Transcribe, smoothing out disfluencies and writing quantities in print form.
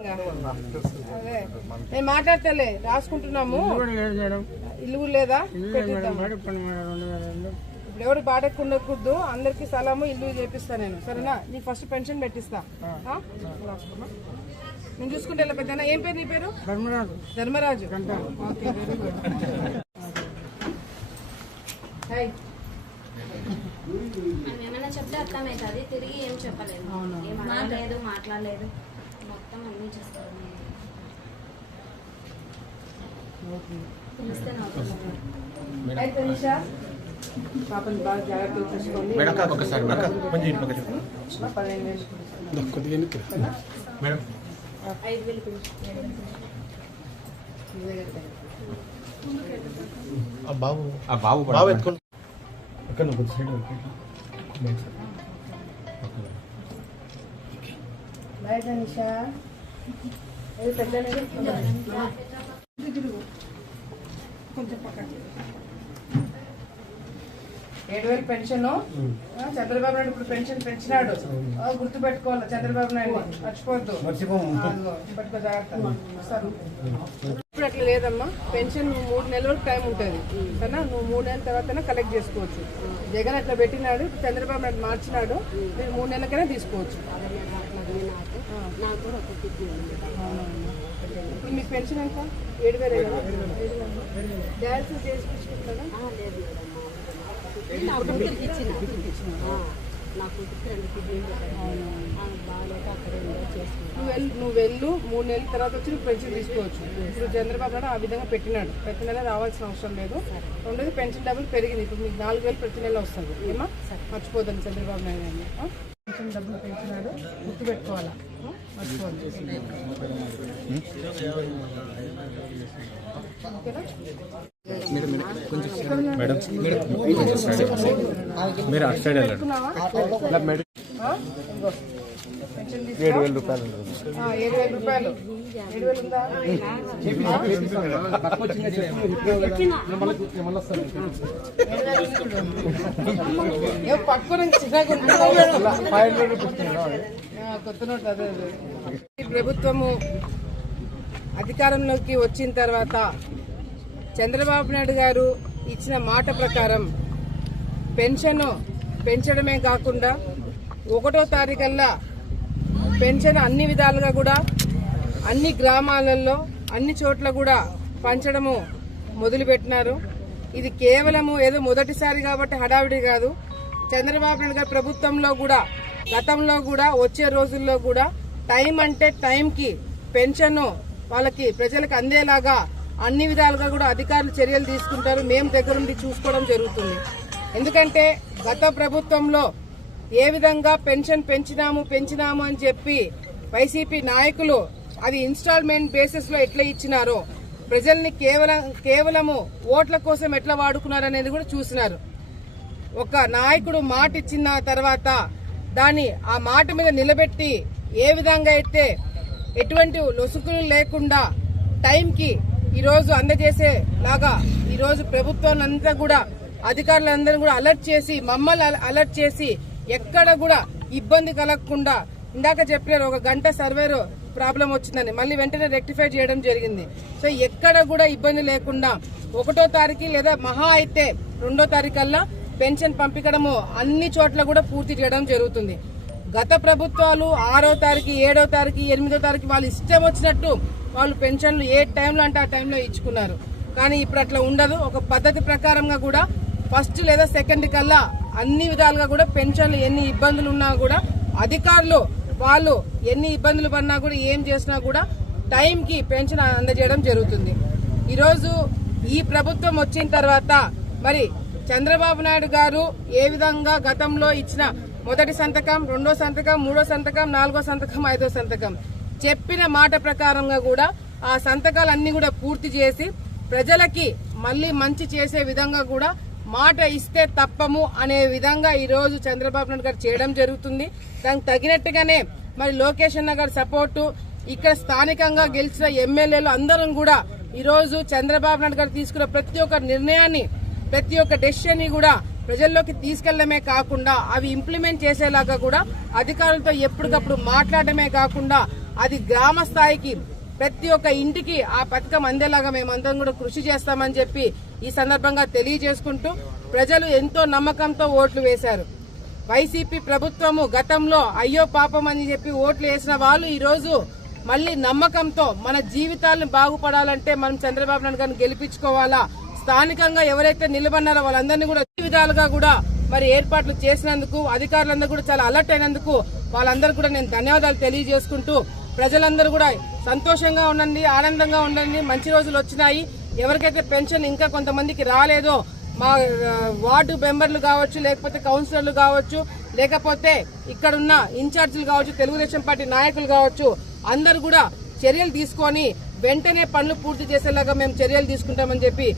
అదే నేను మాట్లాడతలే రాసుకుంటున్నాము. ఇల్లు లేదా ఇప్పుడు ఎవరు బాడెక్కుండకూడదు, అందరికి స్థలము ఇల్లు చేపిస్తా నేను, సరేనా? నీకు ఫస్ట్ పెన్షన్ పెట్టిస్తా. నేను చూసుకుంటే పెద్ద. ఏం పేరు నీ పేరు? ధర్మరాజు. ఏమైనా చెప్తే అర్థమవుతుంది, తిరిగి ఏం చెప్పలేదు, మాట్లాడలేదు మాట్లాడలేదు మొత్తం అన్ని చేస్తారు. పాపని బాగా జాగ్రత్తగా చూసుకోండి. 5,000 బాబు ఎత్తుకోండి. కొంచెం పక్కన 7,000 పెన్షన్ చంద్రబాబు నాయుడు ఇప్పుడు పెన్షన్ పెంచినాడు. గుర్తు పెట్టుకోవాలి చంద్రబాబు నాయుడు, మర్చిపోవద్దు. పట్టుకో జాగ్రత్త. ఇప్పుడు అట్లా లేదమ్మా, పెన్షన్ 3 నెలల వరకు టైం ఉంటుంది కదా. నువ్వు 3 నెలల తర్వాత కలెక్ట్ చేసుకోవచ్చు. జగన్ అట్లా పెట్టినాడు, చంద్రబాబు నాయుడు మార్చినాడు, మీరు 3 నెలలకైనా తీసుకోవచ్చు. ఇప్పుడు మీకు పెన్షన్ ఎంత? 7,000 కదా. డయాలసిస్ చేసుకుంటున్నారా? నువ్వు వెళ్ళు 3 నెలల తర్వాత వచ్చి నువ్వు పెన్షన్ తీసుకోవచ్చు. ఇప్పుడు చంద్రబాబు నాయుడు ఆ విధంగా పెట్టినాడు. ప్రతి నెల రావాల్సిన అవసరం లేదు. రెండోది పెన్షన్ డబ్బులు పెరిగింది. ఇప్పుడు మీకు 4,000 ప్రతి నెల వస్తుంది. ఏమా మర్చిపోద్దండి చంద్రబాబు నాయుడు అని. పెన్షన్ డబ్బులు పెంచినాడు, గుర్తు పెట్టుకోవాలా, మర్చిపోద్దు. మీరు అటు సైడ్ వెళ్ళండి. 7,000 రూపాయలు. 7,000 రూపాయలు. 7,000 ఉందా? పట్టుకుని కొత్త నోట్. అదే ప్రభుత్వము అధికారంలోకి వచ్చిన తర్వాత చంద్రబాబు నాయుడు గారు ఇచ్చిన మాట ప్రకారం పెన్షన్ పెంచడమే కాకుండా 1వ తారీఖుల్లా పెన్షన్ అన్ని విధాలుగా కూడా అన్ని గ్రామాలలో అన్ని చోట్ల కూడా పంచడము మొదలుపెట్టినారు. ఇది కేవలము ఏదో మొదటిసారి కాబట్టి హడావిడి కాదు. చంద్రబాబు నాయుడు గారి ప్రభుత్వంలో కూడా గతంలో కూడా వచ్చే రోజుల్లో కూడా టైం అంటే టైంకి పెన్షన్ వాళ్ళకి ప్రజలకు అందేలాగా అన్ని విధాలుగా కూడా అధికారులు చర్యలు తీసుకుంటారు. మేము దగ్గరుండి చూసుకోవడం జరుగుతుంది. ఎందుకంటే గత ప్రభుత్వంలో ఏ విధంగా పెన్షన్ పెంచినాము అని చెప్పి వైసీపీ నాయకులు అది ఇన్స్టాల్మెంట్ బేసిస్ లో ఎట్లా ఇచ్చినారో, ప్రజల్ని కేవలము ఓట్ల కోసం ఎట్లా వాడుకున్నారనేది కూడా చూసినారు. ఒక నాయకుడు మాట ఇచ్చిన తర్వాత దాన్ని ఆ మాట మీద నిలబెట్టి ఏ విధంగా అయితే ఎటువంటి లొసుకులు లేకుండా టైంకి ఈరోజు అందజేసే లాగా ఈరోజు ప్రభుత్వాన్ని అంతా కూడా అధికారులందరూ కూడా అలర్ట్ చేసి మమ్మల్ని అలర్ట్ చేసి ఎక్కడ కూడా ఇబ్బంది కలగకుండా, ఇందాక చెప్పారు 1 గంట సర్వేర్ ప్రాబ్లం వచ్చిందని, మళ్ళీ వెంటనే రెక్టిఫై చేయడం జరిగింది. సో ఎక్కడ కూడా ఇబ్బంది లేకుండా 1వ తారీఖు లేదా మహా అయితే 2వ తారీఖుల్లా పెన్షన్ పంపించడము అన్ని చోట్ల కూడా పూర్తి చేయడం జరుగుతుంది. గత ప్రభుత్వాలు 6వ తారీఖు 7వ తారీఖు 8వ తారీఖు వాళ్ళు ఇష్టం వచ్చినట్టు వాళ్ళు పెన్షన్లు ఏ టైంలో అంటే ఆ టైంలో ఇచ్చుకున్నారు. కానీ ఇప్పుడు అట్లా ఉండదు. ఒక పద్ధతి ప్రకారంగా కూడా ఫస్ట్ లేదా సెకండ్ కల్లా అన్ని విధాలుగా కూడా పెన్షన్లు ఎన్ని ఇబ్బందులు ఉన్నా కూడా అధికారులు వాళ్ళు ఎన్ని ఇబ్బందులు పడినా కూడా ఏం చేసినా కూడా టైంకి పెన్షన్ అందజేయడం జరుగుతుంది. ఈరోజు ఈ ప్రభుత్వం వచ్చిన తర్వాత మరి చంద్రబాబు నాయుడు గారు ఏ విధంగా గతంలో ఇచ్చిన మొదటి సంతకం, 2వ సంతకం, 3వ సంతకం, 4వ సంతకం, 5వ సంతకం చెప్పిన మాట ప్రకారంగా కూడా ఆ సంతకాలన్నీ కూడా పూర్తి చేసి ప్రజలకి మళ్లీ మంచి చేసే విధంగా కూడా మాట ఇస్తే తప్పము అనే విధంగా ఈ రోజు చంద్రబాబు నాయుడు గారు చేయడం జరుగుతుంది. దానికి తగినట్టుగానే మరి లోకేష్ అన్న గారి సపోర్టు, ఇక్కడ స్థానికంగా గెలిచిన ఎమ్మెల్యేలు అందరం కూడా ఈ రోజు చంద్రబాబు నాయుడు గారు తీసుకున్న ప్రతి ఒక్క నిర్ణయాన్ని, ప్రతి ఒక్క డెసిషన్ ని కూడా ప్రజల్లోకి తీసుకెళ్లడమే కాకుండా అవి ఇంప్లిమెంట్ చేసేలాగా కూడా అధికారులతో ఎప్పటికప్పుడు మాట్లాడటమే కాకుండా అది గ్రామ స్థాయికి ప్రతి ఒక్క ఇంటికి ఆ పథకం అందేలాగా మేమందరం కూడా కృషి చేస్తామని చెప్పి ఈ సందర్భంగా తెలియజేసుకుంటూ ప్రజలు ఎంతో నమ్మకంతో ఓట్లు వేశారు. వైసీపీ ప్రభుత్వము గతంలో అయ్యో పాపం అని చెప్పి ఓట్లు వేసిన వాళ్ళు ఈ రోజు మళ్లీ నమ్మకంతో మన జీవితాలను బాగుపడాలంటే మనం చంద్రబాబు నాయుడు గారిని గెలిపించుకోవాలా, స్థానికంగా ఎవరైతే నిలబడినారో వాళ్ళందరినీ కూడా అన్ని విధాలుగా కూడా మరి ఏర్పాట్లు చేసినందుకు అధికారులందరూ కూడా చాలా అలర్ట్ అయినందుకు వాళ్ళందరూ కూడా నేను ధన్యవాదాలు తెలియజేసుకుంటూ ప్రజలందరూ కూడా సంతోషంగా ఉండండి, ఆనందంగా ఉండండి. మంచి రోజులు వచ్చినాయి. ఎవరికైతే పెన్షన్ ఇంకా కొంతమందికి రాలేదో మా వార్డు మెంబర్లు కావచ్చు, లేకపోతే కౌన్సిలర్లు కావచ్చు, లేకపోతే ఇక్కడున్న ఇన్ఛార్జీలు కావచ్చు, తెలుగుదేశం పార్టీ నాయకులు కావచ్చు, అందరూ కూడా చర్యలు తీసుకొని వెంటనే పనులు పూర్తి చేసేలాగా మేము చర్యలు తీసుకుంటామని చెప్పి